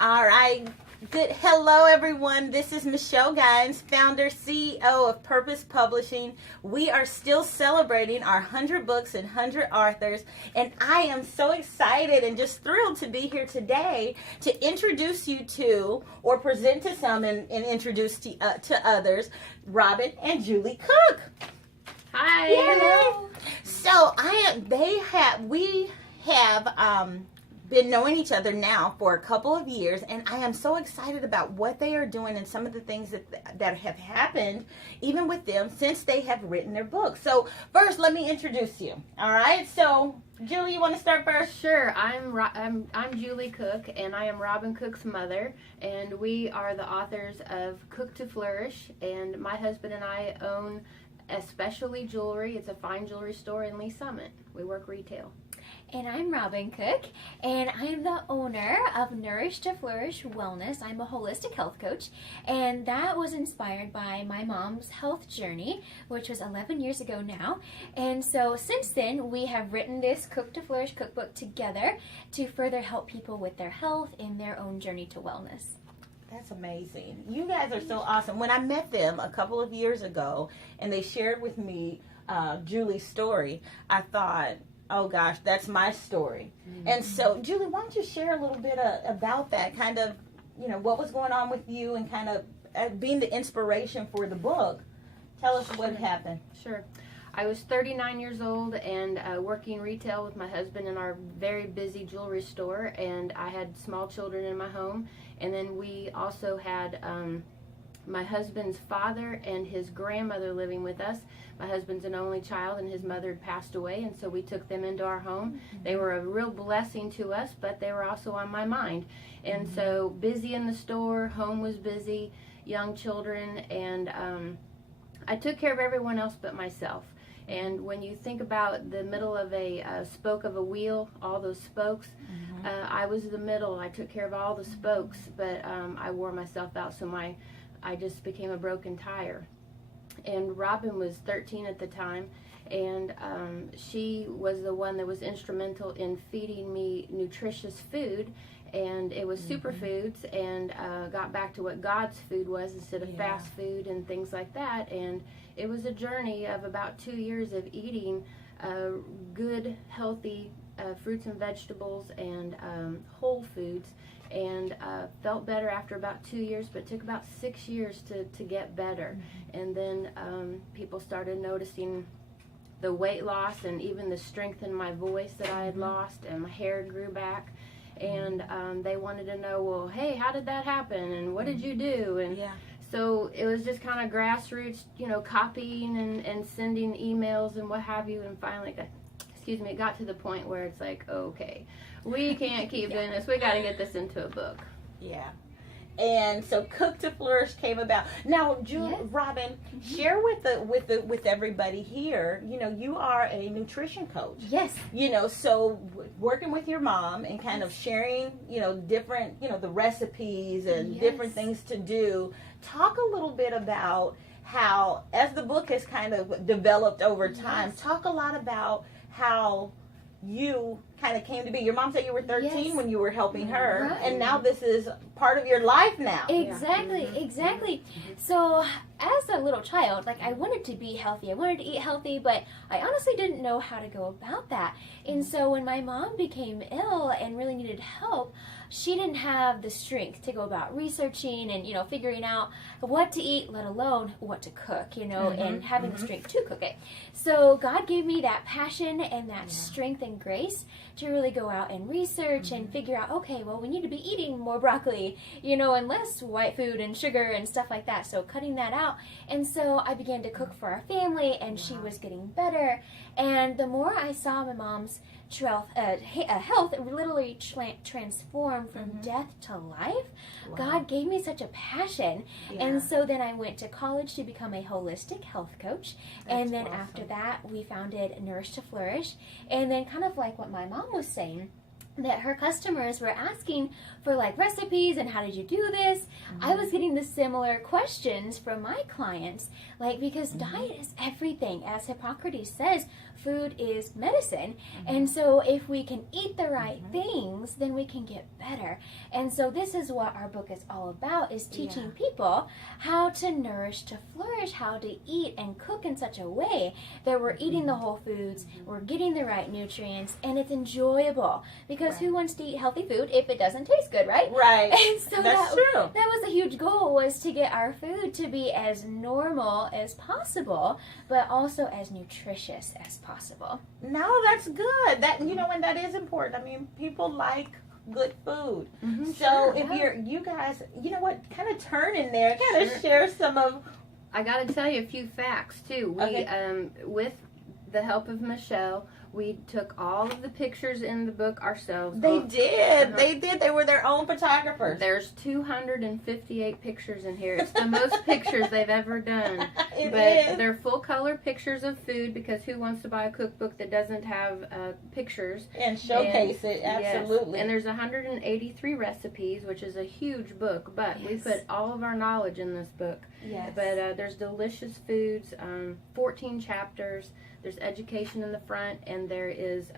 All right. Good. Hello, everyone. This is Michelle Gines, founder, CEO of Purpose Publishing. We are still celebrating our 100 books and 100 authors, and I am so excited and just thrilled to be here today to introduce you to, or present to some and introduce to others, Robin and Julie Cook. Hi. Yay. Hello. So we have been knowing each other now for a couple of years, and I am so excited about what they are doing and some of the things that have happened even with them since they have written their book. So first, let me introduce you. All right. So Julie, you want to start first? Sure. I'm Julie Cook, and I am Robin Cook's mother, and we are the authors of Cook to Flourish. And my husband and I own Especially Jewelry. It's a fine jewelry store in Lee Summit. We work retail. And I'm Robin Cook, and I'm the owner of Nourish to Flourish Wellness. I'm a holistic health coach, and that was inspired by my mom's health journey, which was 11 years ago now. And so since then, we have written this Cook to Flourish cookbook together to further help people with their health in their own journey to wellness. That's amazing. You guys are so awesome. When I met them a couple of years ago, and they shared with me Julie's story, I thought, oh gosh, that's my story. Mm-hmm. And so, Julie, why don't you share a little bit about that, kind of, what was going on with you and kind of being the inspiration for the book. Tell us what happened. Sure. I was 39 years old and working retail with my husband in our very busy jewelry store, and I had small children in my home. And then we also had my husband's father and his grandmother living with us. My husband's an only child, and his mother had passed away, and so we took them into our home. Mm-hmm. They were a real blessing to us, but they were also on my mind. And mm-hmm. so busy in the store, home was busy, young children, and I took care of everyone else but myself. And when you think about the middle of a spoke of a wheel, all those spokes, mm-hmm. I was the middle. I took care of all the spokes, but I wore myself out, so I just became a broken tire. And Robin was 13 at the time, and she was the one that was instrumental in feeding me nutritious food, and it was mm-hmm. superfoods, and got back to what God's food was instead of fast food and things like that. And it was a journey of about 2 years of eating good, healthy fruits and vegetables and whole foods, and felt better after about 2 years, but it took about 6 years to get better. Mm-hmm. And then people started noticing the weight loss and even the strength in my voice that I had mm-hmm. lost, and my hair grew back. And they wanted to know, well, hey, how did that happen, and what did you do? And so it was just kind of grassroots, copying and sending emails and what have you. And finally, it got to the point where it's like, okay, we can't keep doing this. We got to get this into a book. Yeah. And so Cook to Flourish came about. Now, Julie, Robin, mm-hmm. share with everybody here, you are a nutrition coach. Yes. So working with your mom and kind of sharing, different, the recipes and different things to do. Talk a little bit about how, as the book has kind of developed over time, talk a lot about how you kind of came to be. Your mom said you were 13 when you were helping her, right. And now this is part of your life now. Exactly, mm-hmm. exactly. Mm-hmm. So as a little child, I wanted to be healthy. I wanted to eat healthy, but I honestly didn't know how to go about that. And so when my mom became ill and really needed help, she didn't have the strength to go about researching and, figuring out what to eat, let alone what to cook, mm-hmm. and having mm-hmm. the strength to cook it. So God gave me that passion and that strength and grace to really go out and research mm-hmm. and figure out, okay, well, we need to be eating more broccoli, and less white food and sugar and stuff like that. So cutting that out. And so I began to cook for our family, and she was getting better. And the more I saw my mom's health literally transform from mm-hmm. death to life, God gave me such a passion. And so then I went to college to become a holistic health coach. And then after that, we founded Nourish to Flourish. And then kind of like what my mom was saying, that her customers were asking for like recipes and how did you do this. I was getting the similar questions from my clients, like, because diet is everything. As Hippocrates says, food is medicine. And so if we can eat the right things, then we can get better. And so this is what our book is all about, is teaching people how to nourish to flourish, how to eat and cook in such a way that we're eating the whole foods, we're getting the right nutrients, and it's enjoyable. Because who wants to eat healthy food if it doesn't taste good, right? Right. And so That's true. That was a huge goal, was to get our food to be as normal as possible, but also as nutritious as possible. No, that's good. That, you know, and that is important. I mean, people like good food. So if you guys, you know what, kind of turn in there, kind of share some of. I got to tell you a few facts too. We, with the help of Michelle, we took all of the pictures in the book ourselves. They did. They did. They were their own photographers. There's 258 pictures in here. It's the most pictures they've ever done. It But is. they're full color pictures of food, because who wants to buy a cookbook that doesn't have pictures? And showcase it, absolutely. Yes. And there's 183 recipes, which is a huge book, but we put all of our knowledge in this book. Yes. But there's delicious foods, 14 chapters. There's education in the front, and there is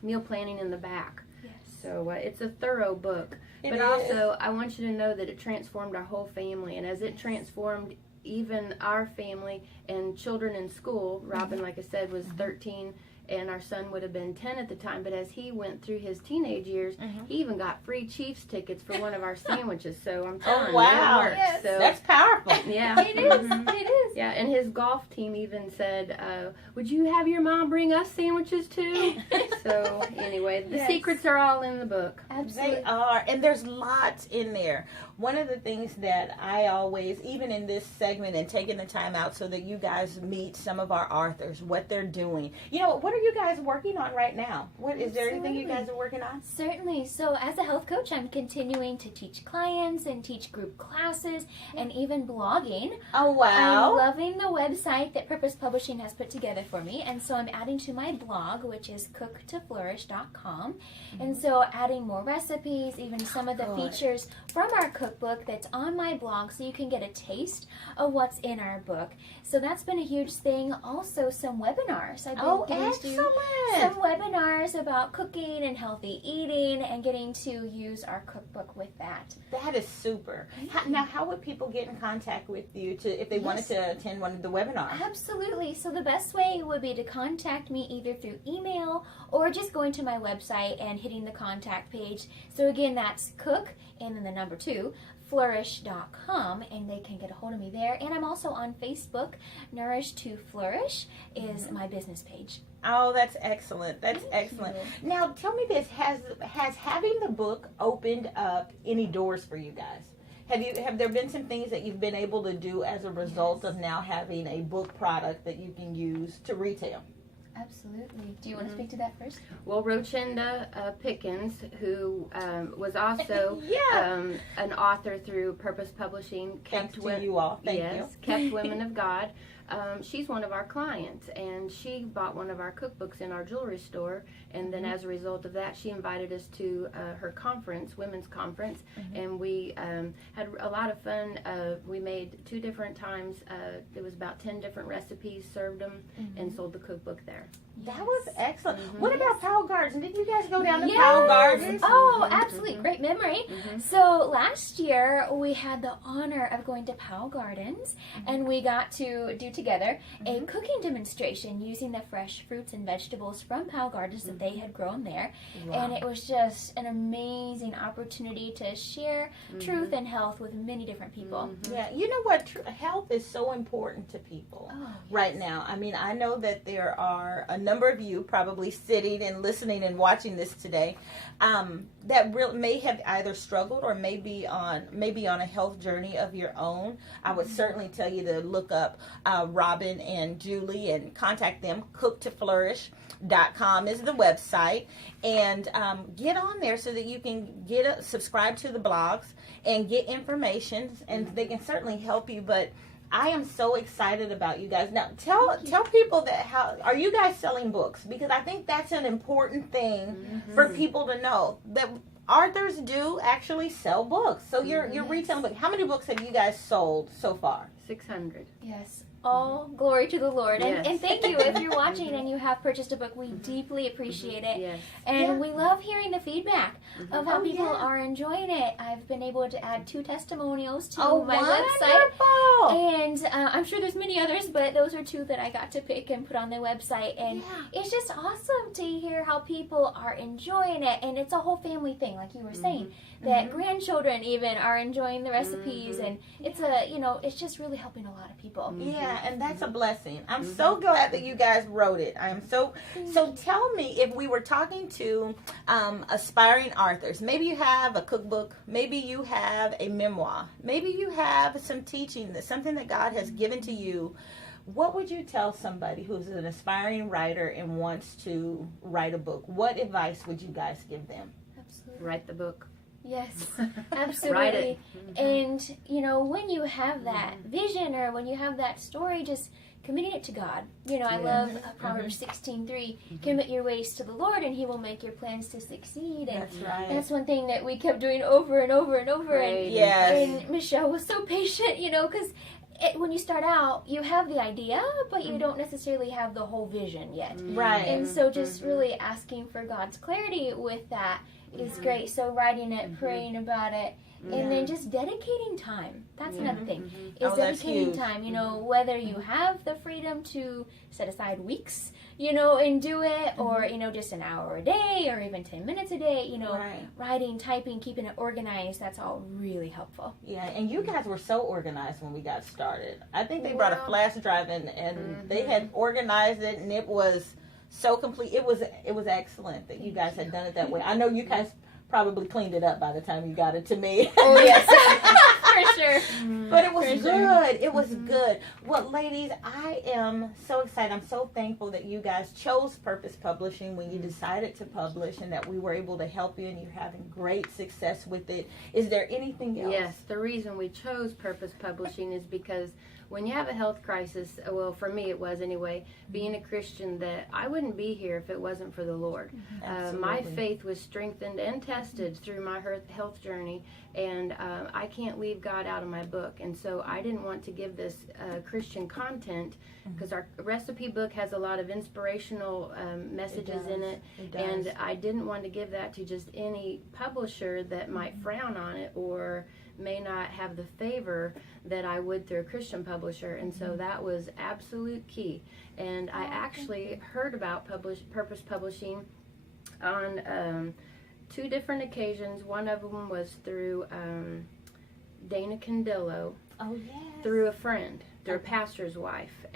meal planning in the back. Yes. So it's a thorough book. But also, I want you to know that it transformed our whole family. And as it transformed even our family and children in school, Robin, like I said, was 13, and our son would have been 10 at the time. But as he went through his teenage years, he even got free Chiefs tickets for one of our sandwiches. So I'm telling you, it works. Yes. So, That's powerful. yeah. It is. It is. Yeah, and his golf team even said, would you have your mom bring us sandwiches too? So anyway, the secrets are all in the book. Absolutely. They are, and there's lots in there. One of the things that I always, even in this segment and taking the time out so that you guys meet some of our authors, what they're doing. You know, what are you guys working on right now? What is there anything you guys are working on? Certainly. So as a health coach, I'm continuing to teach clients and teach group classes and even blogging. Oh, wow. I'm loving the website that Purpose Publishing has put together for me, and so I'm adding to my blog, which is cooktoflourish.com. And so adding more recipes, even some of the features from our cookbook that's on my blog, so you can get a taste of what's in our book. So that's been a huge thing. Also, some webinars. I've been getting to do some webinars about cooking and healthy eating, and getting to use our cookbook with that. That is super. Now, how would people get in contact with you if they wanted to attend one of the webinars? Absolutely. So the best way would be to contact me either through email or just going to my website and hitting the contact page. So again, that's cook and then the number 2, flourish.com, and they can get a hold of me there. And I'm also on Facebook. Nourish to Flourish is my business page. Oh, that's excellent. That's excellent. Now, tell me this: has having the book opened up any doors for you guys? Have there been some things that you've been able to do as a result of now having a book product that you can use to retail? Absolutely. Do you want to speak to that first? Well, Rochinda Pickens, who was also an author through Purpose Publishing, Thanks to you all. Thank you. Kept Women of God. She's one of our clients, and she bought one of our cookbooks in our jewelry store, and then as a result of that, she invited us to her conference, women's conference, and we had a lot of fun. We made 2 different times. There was about 10 different recipes, served them, and sold the cookbook there. That was excellent. What about Powell Gardens? Did you guys go down to Powell Gardens? Oh, absolutely. Great memory. So last year we had the honor of going to Powell Gardens, and we got to do together a cooking demonstration using the fresh fruits and vegetables from Powell Gardens that they had grown there. And it was just an amazing opportunity to share truth and health with many different people. Yeah, you know what? Health is so important to people right now. I mean, I know that there are a number of you probably sitting and listening and watching this today that may have either struggled or maybe on a health journey of your own. I would certainly tell you to look up Robin and Julie and contact them. cooktoflourish.com is the website, and get on there so that you can subscribe to the blogs and get information, and they can certainly help you. But I am so excited about you guys. Now, tell people that how are you guys selling books? Because I think that's an important thing for people to know that authors do actually sell books. So you're retailing books. How many books have you guys sold so far? 600. Yes. All glory to the Lord. Yes. And thank you if you're watching and you have purchased a book. We deeply appreciate it. Yes. And we love hearing the feedback of how people yeah. are enjoying it. I've been able to add 2 testimonials to my wonderful. website. And I'm sure there's many others, but those are 2 that I got to pick and put on the website. And it's just awesome to hear how people are enjoying it. And it's a whole family thing, like you were saying, that grandchildren even are enjoying the recipes. And it's it's just really helping a lot of people. Yeah, and that's a blessing. I'm so glad that you guys wrote it. I am so tell me, if we were talking to aspiring authors, maybe you have a cookbook, maybe you have a memoir, maybe you have some teaching, something that God has given to you. What would you tell somebody who's an aspiring writer and wants to write a book? What advice would you guys give them? Absolutely. Write the book. Yes, absolutely. Write it. And, when you have that vision or when you have that story, just committing it to God. I love Proverbs 16:3. Commit your ways to the Lord and He will make your plans to succeed. And That's right. that's one thing that we kept doing over and over and over. Right. Yes. And Michelle was so patient, because when you start out, you have the idea, but you don't necessarily have the whole vision yet. Right. And so just really asking for God's clarity with that is great. So writing it, praying about it, and then just dedicating time. That's another thing. Is that's dedicating huge. time. Whether you have the freedom to set aside weeks, and do it, or, just an hour a day, or even 10 minutes a day, Right. writing, typing, keeping it organized, that's all really helpful. Yeah, and you guys were so organized when we got started. I think they brought a flash drive in, and they had organized it, and it was so complete. It was excellent that you guys had done it that way. I know you guys probably cleaned it up by the time you got it to me. Oh, yes. For sure. But it was good. It was good. Well, ladies, I am so excited. I'm so thankful that you guys chose Purpose Publishing when you decided to publish, and that we were able to help you, and you're having great success with it. Is there anything else? Yes, the reason we chose Purpose Publishing is because when you have a health crisis, well, for me it was anyway, being a Christian, that I wouldn't be here if it wasn't for the Lord. My faith was strengthened and tested through my health journey, and I can't leave God out of my book. And so I didn't want to give this Christian content, because our recipe book has a lot of inspirational messages in it, and I didn't want to give that to just any publisher that might frown on it or may not have the favor that I would through a Christian publisher. And so that was absolute key. And I actually heard about Purpose Publishing on 2 different occasions. One of them was through Dana Condillo, through a friend, through a pastor's wife.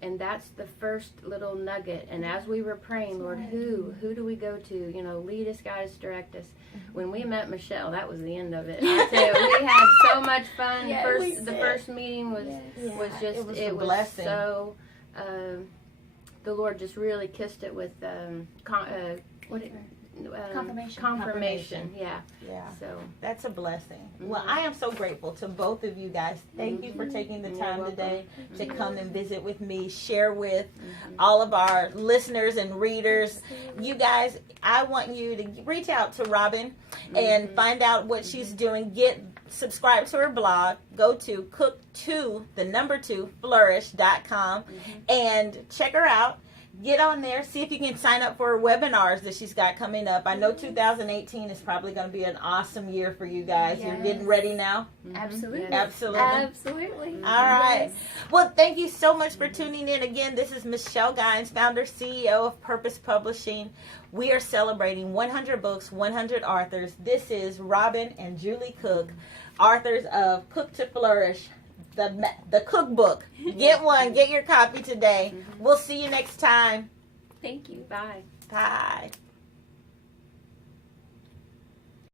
And that's the first little nugget. And as we were praying, Lord, who do we go to? Lead us, guide us, direct us. When we met Michelle, that was the end of it. I tell you, we had so much fun. The first meeting was just it was a blessing. so. The Lord just really kissed it with confirmation. Yeah. So that's a blessing. Well, I am so grateful to both of you guys. Thank you for taking the time today to come and visit with me, share with all of our listeners and readers. You guys, I want you to reach out to Robin and find out what she's doing. Subscribe to her blog. Go to cook2flourish.com and check her out. Get on there. See if you can sign up for her webinars that she's got coming up. I know 2018 is probably going to be an awesome year for you guys. You're getting ready now? Absolutely. Absolutely. All right. Well, thank you so much for tuning in. Again, this is Michelle Gines, founder, CEO of Purpose Publishing. We are celebrating 100 books, 100 authors. This is Robin and Julie Cook, authors of Cook to Flourish, the cookbook. Get one. Get your copy today. We'll see you next time. Thank you. bye. Bye.